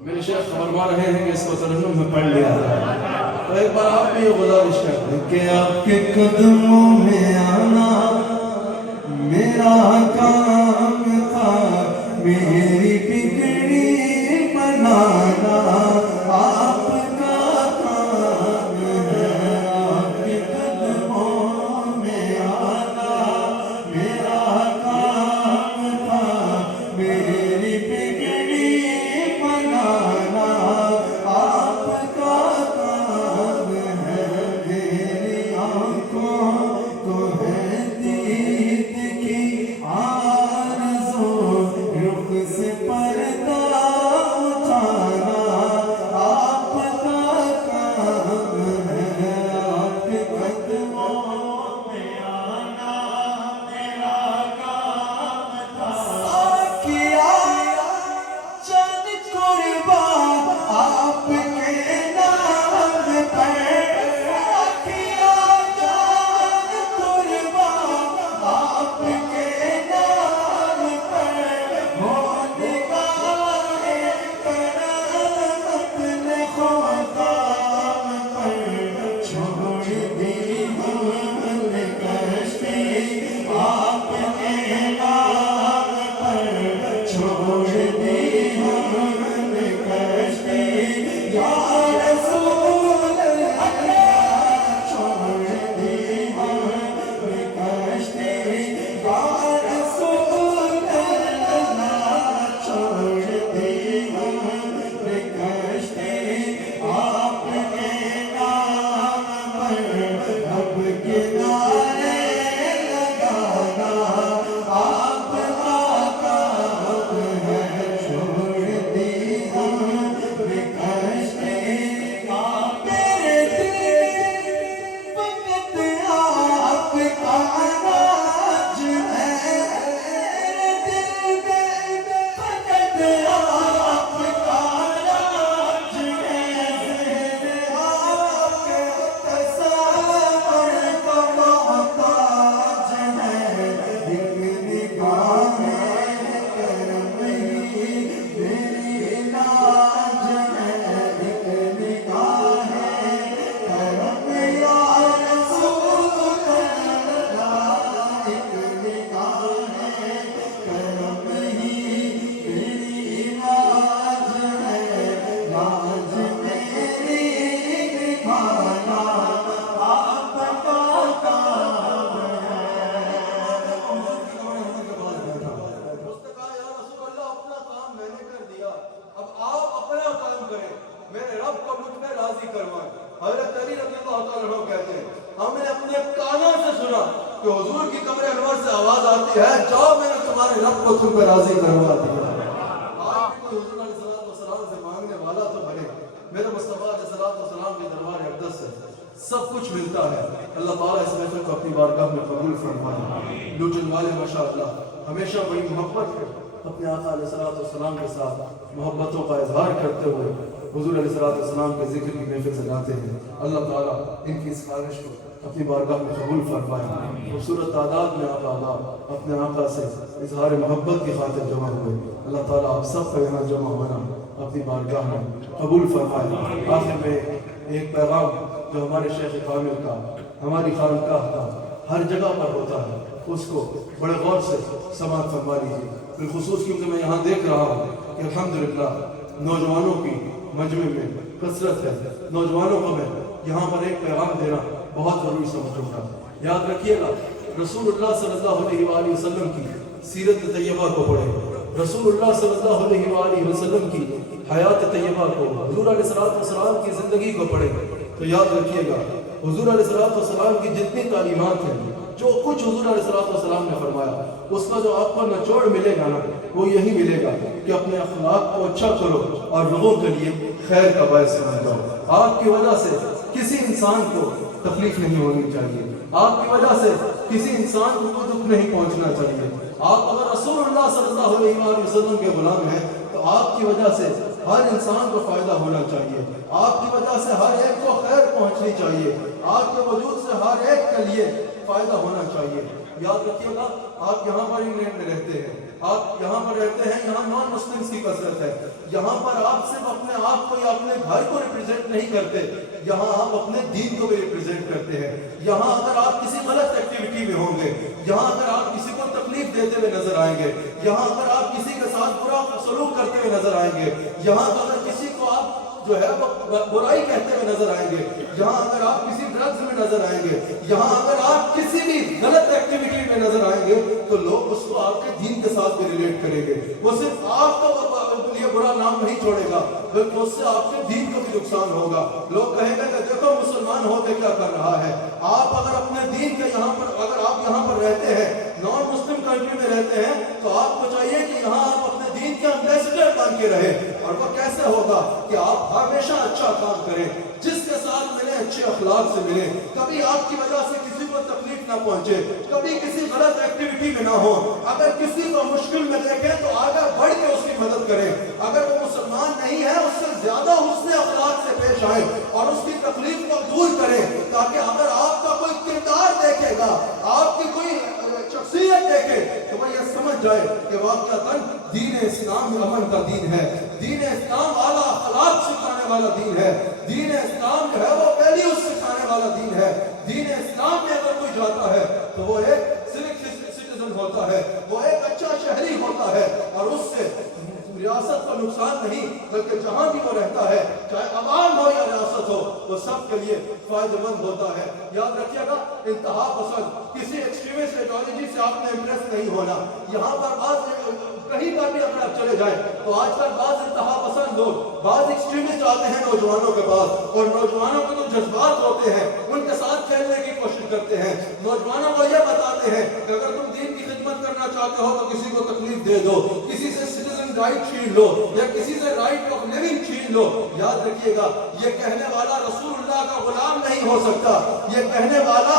میرے شیخ فرما رہے ہیں کہ اس کو ترنم میں پڑھ لیا جائے، تو ایک بار آپ بھی یہ گزارش کرتے ہیں کہ آپ کے قدموں میں آنا میرا کام تھا، میری بگڑی بنانا آپ کا کام ہے، آپ کے قدموں میں آنا میرا کام تھا، میری بگڑی بنانا آپ کا کام ہے، میری آنکھوں کو ہے دید کی آرزو، رخ سے پردہ اٹھانا آپ کا کام ہے، آپ کے قدموں میں آنا میرا کام تھا، کیا چند قربان آپ کے نام پر، کیا چند قربان آپ کے نام پر، ہو نگاہ کرم اپنے خاکام پر، چھوڑ دی ہم نے کشتی آپ کے نام پر، چھوڑ دی ہم نے کشتی یا رسول اللہ، چھوڑ دی ہم نے کشتی یا رسول اللہ، چھوڑ دی ہم نے کشتی آپ کے نام پر، اب کنارے لگانا آپ کا کام ہے، چھوڑ دی ہم نے کشتی آپ، میرے دل فقط آپ کا راج ہے، میرے دل میں فقط آپ کا راج ہے، آپ کے تصور کا محتاج ہے، ایک نگاہ کرم ہی میری علاج ہے، ایک نگاہ کرم یا رسول اللہ، ایک نگاہ کرم ہی میری علاج ہے، لاج میری نبھانا آپ کا کام ہے۔ اس نے کہا یا رسول اللہ اپنا کام میں نے کر دیا، اب آپ اپنا کام کریں، میرے رب کو مجھ پہ راضی کروائیں۔ حضرت علی رضی اللہ تعالیٰ عنہ کہتے ہیں ہم نے اپنے کانوں سے سنا کہ حضور کی قبر انور سے آواز آتی ہے جاؤ میں نے تمہارے رب کو تم پہ راضی کروا دیا۔ آج بھی کوئی حضور علیہ السلام سے مانگنے والا تو بنے، میرے مصطفیٰ علیہ السلام کے دربار اقدس سے سب کچھ ملتا ہے۔ اللہ تعالیٰ اس محفل کو اپنی بارگاہ میں قبول فرمائے۔ لوٹن والے ماشاءاللہ ہمیشہ بڑی محبت ہے، اپنے آقا علیہ السلام کے ساتھ محبتوں کا اظہار کرتے ہوئے حضور علیہ السلام کے ذکر کی محفل سجاتے ہیں۔ اللہ تعالیٰ ان کی اس خواہش کو اپنی بارگاہ میں قبول فرمائے۔ خوبصورت تعداد میں آپ آباد اپنے آقا سے اظہار محبت کی خاطر جمع ہوئے، اللہ تعالیٰ آپ سب کا یہاں جمع ہونا اپنی بارگاہ میں قبول فرمائے۔ آخر میں ایک پیغام جو ہمارے شیخ کامل کا، ہماری خانقاہ کا ہر جگہ پر ہوتا ہے، اس کو بڑے غور سے سماعت فرما لیجیے، بالخصوص کیونکہ میں یہاں دیکھ رہا ہوں کہ الحمدللہ نوجوانوں کی مجمع میں کثرت ہے، نوجوانوں کو میں یہاں پر ایک پیغام دینا بہت ضروری سمجھوں گا۔ یاد رکھیے گا رسول اللہ صلی اللہ علیہ وآلہ وسلم کی سیرت طیبہ کو پڑھیں، رسول اللہ صلی اللہ علیہ وآلہ وسلم کی حیات طیبہ کو، حضور علیہ السلام کی زندگی کو پڑھیں تو یاد رکھیے گا حضور علیہ السلام کی جتنی تعلیمات ہیں، جو کچھ حضور علیہ السلام نے فرمایا، اس کا جو آپ کو نچوڑ ملے گا نا، وہ یہی ملے گا کہ اپنے اخلاق کو اچھا کرو اور لوگوں کے لیے خیر کا باعث بن جاؤ۔ آپ کی وجہ سے کسی انسان کو تکلیف نہیں ہونی چاہیے، آپ کی وجہ سے کسی انسان کو کوئی دکھ نہیں پہنچنا چاہیے۔ آپ اگر رسول اللہ صلی اللہ علیہ وسلم کے غلام ہیں تو آپ کی وجہ سے ہر انسان کو فائدہ ہونا چاہیے، آپ کی وجہ سے ہر ایک کو خیر پہنچنی چاہیے، آپ کے وجود سے ہر ایک کے لیے فائدہ ہونا چاہیے۔ یاد رکھیے گا آپ یہاں پر انگلینڈ میں رہتے ہیں، آپ یہاں پر رہتے ہیں، یہاں نان مسلمس کی کثرت ہے، یہاں پر آپ صرف اپنے آپ کو یا اپنے گھر کو ریپرزینٹ نہیں کرتے، یہاں آپ اپنے دین کو بھی ریپرزینٹ کرتے ہیں۔ یہاں اگر آپ کسی غلط ایکٹیویٹی میں ہوں گے، یہاں اگر آپ کسی کو تکلیف دیتے ہوئے نظر آئیں گے، یہاں اگر آپ کسی کے ساتھ برا سلوک کرتے ہوئے نظر آئیں گے، یہاں اگر کسی کو آپ جو ہے برائی کہتے ہوئے نظر آئیں گے، یہاں اگر آپ کسی ڈرگز میں نظر آئیں گے، یہاں اگر آپ کسی بھی غلط ایکٹیویٹی میں نظر آئیں گے، تو لوگ اس کو آپ کے دین کے ساتھ بھی ریلیٹ کریں گے۔ وہ صرف آپ کا لیے برا نام نہیں چھوڑے گا، بلکہ اس سے آپ کے دین کو بھی نقصان ہوگا۔ لوگ کہیں گے کہ دیکھو مسلمان ہو کے کیا کر رہا ہے۔ آپ اگر اپنے دین کے یہاں پر اگر آپ یہاں پر رہتے ہیں، نان مسلم کنٹری میں رہتے ہیں، تو آپ کو چاہیے کہ یہاں آپ اپنے دین کے ایمبیسڈر بن کے رہیں۔ اور وہ کیسے ہوگا کہ آپ ہمیشہ اچھا کام کریں، جس کے ساتھ ملیں اچھے اخلاق سے ملیں، کبھی آپ کی وجہ سے کسی کو تکلیف نہ پہنچے، کبھی کسی غلط ایکٹیویٹی میں نہ ہو، اگر کسی کو مشکل میں دیکھیں تو آگے بڑھ کے اس کی مدد کریں، اگر وہ مسلمان نہیں ہے اس سے زیادہ حسن اخلاق سے پیش آئیں اور اس کی تکلیف کو دور کریں، تاکہ اگر آپ کا کوئی کردار دیکھے گا، آپ کی کوئی شخصیت دیکھے تو وہ یہ سمجھ جائے کہ واقعتاً دین اسلام امن کا دین ہے، دین اسلام اعلیٰ اخلاق سکھانے والا دین ہے، دین اسلام جو ہے وہ ویلیوز سکھانے والا دین ہے۔ دین اسلام میں اگر کوئی جاتا ہے تو وہ ایک سوک سٹیزن ہوتا ہے، وہ ایک اچھا شہری ہوتا ہے، اور اس سے ریاست کو نقصان نہیں بلکہ جہاں بھی وہ رہتا ہے، چاہے عوام ہو یا ریاست ہو، وہ سب کے لیے فائدہ مند ہوتا ہے۔ یاد رکھیے گا انتہا پسند کسی ایکسٹریمسٹ ایڈیالوجی سے آپ نے امپریس نہیں ہونا۔ یہاں پر بعض کہیں پر بھی اگر آپ چلے جائیں تو آج کل بعض انتہا پسند لوگ، بعض ایکسٹریمسٹ آتے ہیں نوجوانوں کے پاس، اور نوجوانوں کے جو جذبات ہوتے ہیں ان کے ساتھ کھیلنے کی کوشش کرتے ہیں، نوجوانوں کو یہ بتاتے ہیں کہ اگر تم دین کی خدمت کرنا چاہتے ہو تو کسی کو تکلیف دے دو، کسی سے سٹیزن رائٹ چھین لو یا کسی سے رائٹ آف لیونگ چھین لو۔ یاد رکھیے گا یہ کہنے والا رسول اللہ کا غلام نہیں ہو سکتا، یہ کہنے والا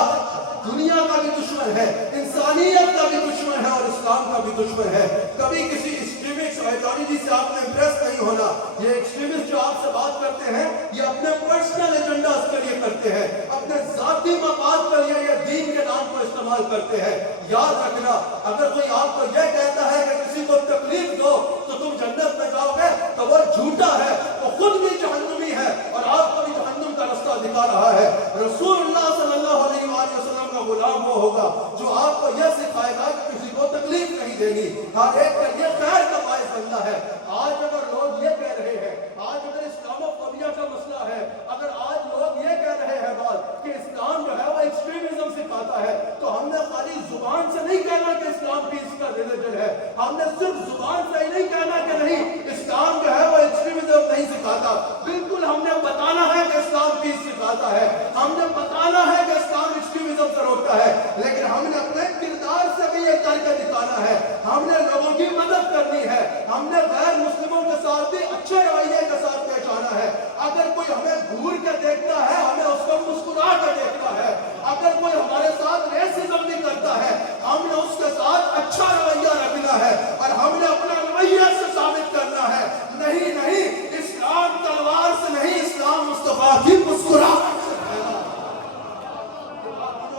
دنیا کا بھی دشمن ہے، انسانیت کا بھی دشمن ہے اور اسلام کا بھی دشمن ہے۔ کبھی کسی ایکسٹریمسٹ آئیڈیالوجی سے آپ نے امپریس نہیں ہونا۔ یہ ایکسٹریمسٹ جو آپ سے بات کرتے ہیں یہ اپنے پرسنل ایجنڈاز کے لیے کرتے ہیں، اپنے ذاتی مفاد کے لیے یہ دین کے نام کو استعمال کرتے ہیں۔ یاد رکھنا اگر کوئی آپ کو یہ کہتا ہے کہ کسی کو تکلیف دو تو تم جنت میں جاؤ گے تو وہ جھوٹا ہے، وہ خود بھی جہنمی ہے اور آپ کو بھی جہنم کا رستہ دکھا رہا ہے۔ رسول اللہ صلی اللہ علیہ وآلہ وسلم کا غلام وہ ہوگا جو آپ کو یہ سکھائے گا کہ کسی کو تکلیف نہیں دینی، ہر ایک کے لیے خیر کا باعث بننا ہے۔ آج اگر لوگ یہ کہہ رہے ہیں، آج اگر اسلاموفوبیا کا مسئلہ ہے، اگر آج لوگ یہ کہہ رہے ہیں بات کہ اسلام جو ہے وہ ایکسٹریمزم سکھاتا ہے، تو ہم نے خالی زبان سے نہیں کہنا کہ اسلام پیس کا ریلیجن ہے، ہم نے صرف زبان سے ہی نہیں کہنا کہ نہیں اسلام جو ہے وہ ایکسٹریمزم نہیں سکھاتا، بالکل ہم نے بتانا ہے کہ اسلام پیس سکھاتا ہے، ہم نے بتانا ہے کہ اسلام ایکسٹریمزم سے روکتا ہے، لیکن ہم نے اپنے کردار سے بھی یہ کر کے دکھانا ہے، ہم نے لوگوں کی مدد کرنی ہے، ہم نے غیر مسلموں کے ساتھ بھی اچھے رویے کے ساتھ پیش آنا ہے۔ اگر کوئی ہمیں گھور کے دیکھتا ہے ہمیں اس کو مسکرا کے دیکھنا ہے، اگر کوئی ہمارے ساتھ ریسزم بھی کرتا ہے ہم نے اس کے ساتھ اچھا رویہ رکھنا ہے اور ہم نے اپنا رویہ سے ثابت کرنا ہے، نہیں نہیں اسلام تلوار سے نہیں، اسلام مصطفیٰ کی مسکراہٹ سے ہے۔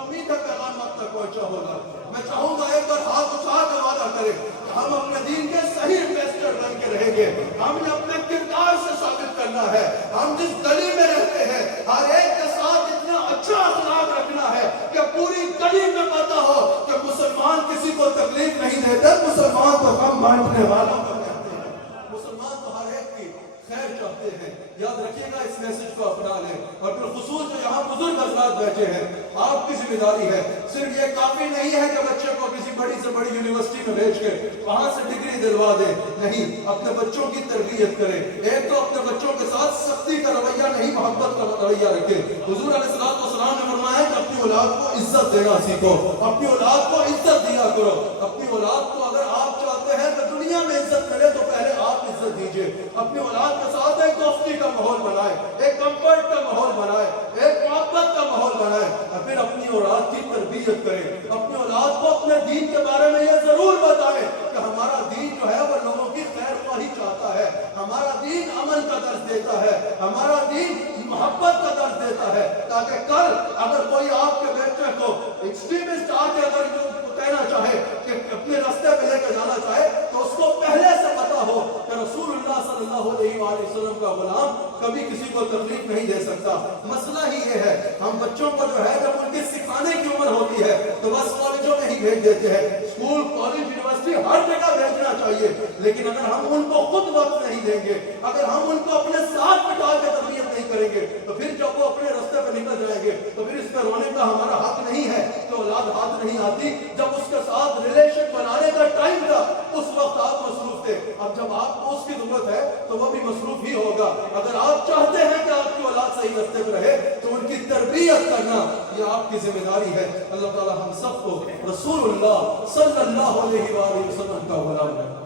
امید ہے پیغام آپ تک پہنچا ہوگا۔ میں چاہوں گا ایک بار ہاتھ اٹھا کے وعدہ کریں ہم اپنے دین کے صحیح انویسٹر بن کے رہیں گے، ہم نے اپنے کردار سے ثابت کرنا ہے، ہم جس گلی میں رہتے ہیں ہر ایک کے ساتھ اتنا اچھا اخلاق رکھنا ہے کہ پوری گلی میں پتا ہو کہ مسلمان کسی کو تکلیف نہیں دیتے، مسلمان تو غم بانٹنے والوں کو کہتے ہیں، مسلمان تو ہر ایک کی خیر چاہتے ہیں۔ یاد رکھیے گا اس میسج کو اپنا لیں۔ اور بالخصوص جو یہاں بزرگ حضرات بیٹھے ہیں، آپ کی ذمہ داری ہے. صرف یہ کافی نہیں ہے کہ بچے کو کسی بڑی سے بڑی یونیورسٹی میں بھیج کے وہاں سے ڈگری دلوا دیں. نہیں، اپنے بچوں کی تربیت کریں. ایک تو اپنے بچوں کے ساتھ سختی کا رویہ نہیں، محبت کا رویہ رکھیں. حضور علیہ السلام نے فرمایا کہ اپنی اولاد کو عزت دینا سیکھو، اپنی اولاد کو عزت دیا کرو. اپنی اولاد کو اگر آپ چاہتے ہیں کہ دنیا میں عزت ملے تو پہلے آپ عزت دیجئے. اپنی اولاد کے ساتھ ایک دوستی کا ماحول بنائے، ایک کمفرٹ کا ماحول بنائے، ایک محبت کا ماحول بنائے، اور پھر اپنی اولاد کی تربیت کریں. اپنی اولاد کو اپنے دین کے بارے میں یہ ضرور بتائیں کہ ہمارا دین جو ہے وہ لوگوں کی خیر خواہی چاہتا ہے، ہمارا دین عمل کا درس دیتا ہے، ہمارا دین محبت کا درس دیتا ہے، تاکہ کل اگر کوئی آپ کے بیٹے کو ایکسٹریمسٹ آ کے اگر جو کہنا چاہے کہ اپنے راستے پہ لے کے جانا چاہے تو اس کو پہلے سے پتا ہو کہ رسول اللہ صلی اللہ علیہ وآلہ وسلم کا غلام کبھی کسی کو تکلیف نہیں دے سکتا. مسئلہ ہی یہ ہے، ہم بچوں کو جو ہے جب ان کے سکھانے کی عمر ہوتی ہے تو بس کالجوں میں ہی بھیج دیتے ہیں. اسکول، کالج، یونیورسٹی ہر جگہ بھیجنا چاہیے، لیکن اگر ہم ان کو خود وقت نہیں دیں گے، اگر ہم ان کو اپنے ساتھ بٹھا کے تربیت نہیں کریں گے تو پھر جب وہ اپنے راستے پہ نکل جائیں گے تو پھر اس پہ رونے کا ہمارا حق نہیں ہے کہ اولاد ہاتھ نہیں آتی. جب اس کے ساتھ ریلیشن بنانے کا ٹائم تھا اس وقت آپ مصروف تھے، اب جب آپ کو اس کی ضرورت ہے تو وہ بھی مصروف ہی ہوگا. اگر آپ چاہتے ہیں کہ آپ کی اولاد صحیح راستے پہ رہے تو ان کی تربیت کرنا یہ آپ کی ذمہ داری ہے. اللہ تعالی ہم سب کو رسول اللہ صلی اللہ علیہ وآلہ وسلم کا غلام بنائے.